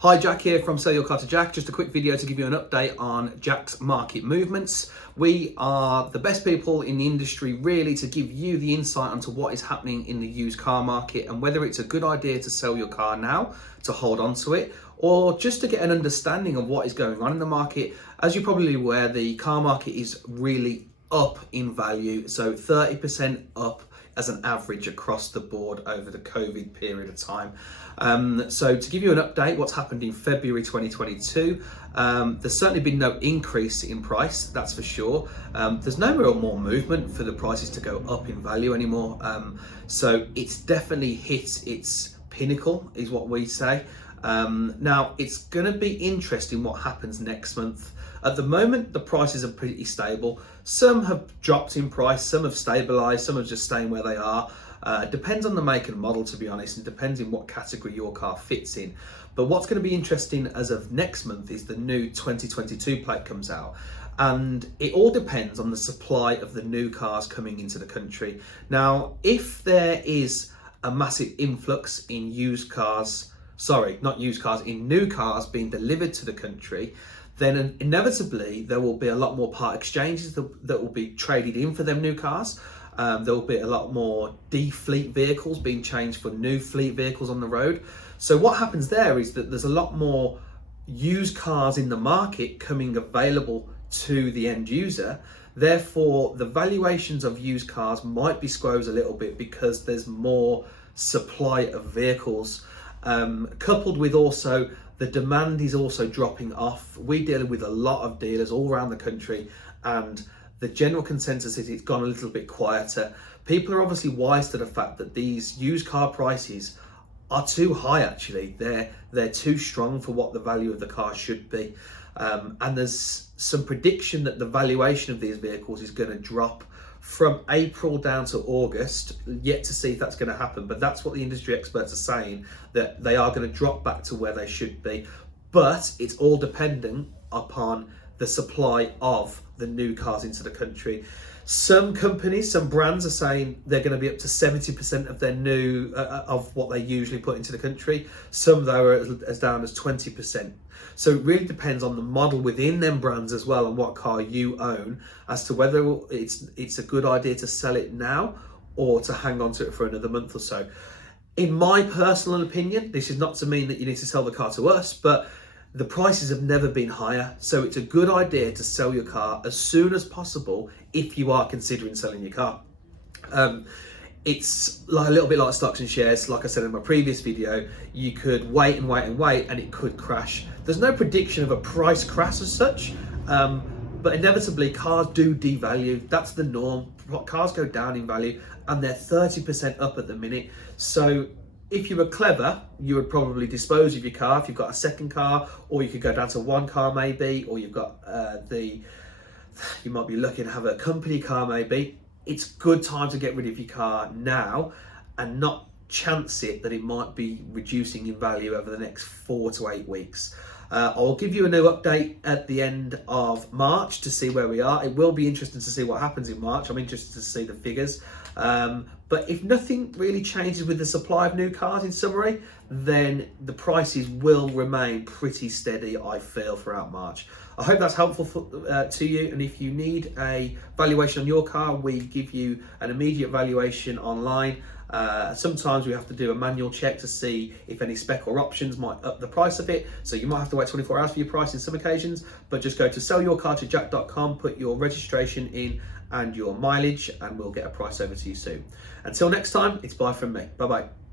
Hi, Jack here from Sell Your Car to Jack. Just a quick video to give you an update on Jack's market movements. We are the best people in the industry really to give you the insight onto what is happening in the used car market and whether it's a good idea to sell your car now to hold on to it or just to get an understanding of what is going on in the market. As you're probably aware, the car market is really up in value, so 30% up as an average across the board over the COVID period of time. So to give you an update, what's happened in February 2022, there's certainly been no increase in price, that's for sure. There's no real more movement for the prices to go up in value anymore. So it's definitely hit its pinnacle, is what we say. Now, it's going to be interesting what happens next month. At the moment, the prices are pretty stable. Some have dropped in price, some have stabilised, some are just staying where they are. It depends on the make and model, to be honest, and depends in what category your car fits in. But what's going to be interesting as of next month is the new 2022 plate comes out. And it all depends on the supply of the new cars coming into the country. Now, if there is a massive influx in used cars, in new cars being delivered to the country, then inevitably there will be a lot more part exchanges that will be traded in for them new cars. There will be a lot more D-fleet vehicles being changed for new fleet vehicles on the road. So what happens there is that there's a lot more used cars in the market coming available to the end user. Therefore, the valuations of used cars might be squoze a little bit because there's more supply of vehicles. Coupled with also the demand is also dropping off. We deal with a lot of dealers all around the country, and the general consensus is it's gone a little bit quieter. People are obviously wise to the fact that these used car prices are too high. Actually, they're too strong for what the value of the car should be, and there's some prediction that the valuation of these vehicles is going to drop from April down to August. Yet to see if that's going to happen, but that's what the industry experts are saying, that they are going to drop back to where they should be. But it's all dependent upon the supply of the new cars into the country. Some companies, some brands are saying they're going to be up to 70% of their new of what they usually put into the country. Some though are as down as 20%. So it really depends on the model within them brands as well, and what car you own, as to whether it's a good idea to sell it now or to hang on to it for another month or so. In my personal opinion, this is not to mean that you need to sell the car to us, but the prices have never been higher, so it's a good idea to sell your car as soon as possible if you are considering selling your car. It's like a little bit like stocks and shares. Like I said in my previous video, you could wait and wait and wait and it could crash. There's no prediction of a price crash as such, but inevitably cars do devalue. That's the norm. Cars go down in value and they're 30% up at the minute. So if you were clever, you would probably dispose of your car if you've got a second car, or you could go down to one car maybe, or you've got you might be looking to have a company car maybe. It's good time to get rid of your car now and not chance it that it might be reducing in value over the next 4 to 8 weeks. I'll give you a new update at the end of March to see where we are. It will be interesting to see what happens in March. I'm interested to see the figures. But if nothing really changes with the supply of new cars, in summary, then the prices will remain pretty steady, I feel, throughout March. I hope that's helpful to you. And if you need a valuation on your car, we give you an immediate valuation online. Sometimes we have to do a manual check to see if any spec or options might up the price of it. So you might have to wait 24 hours for your price in some occasions, but just go to sellyourcartojack.com, put your registration in and your mileage, and we'll get a price over to you soon. Until next time, it's bye from me. Bye-bye.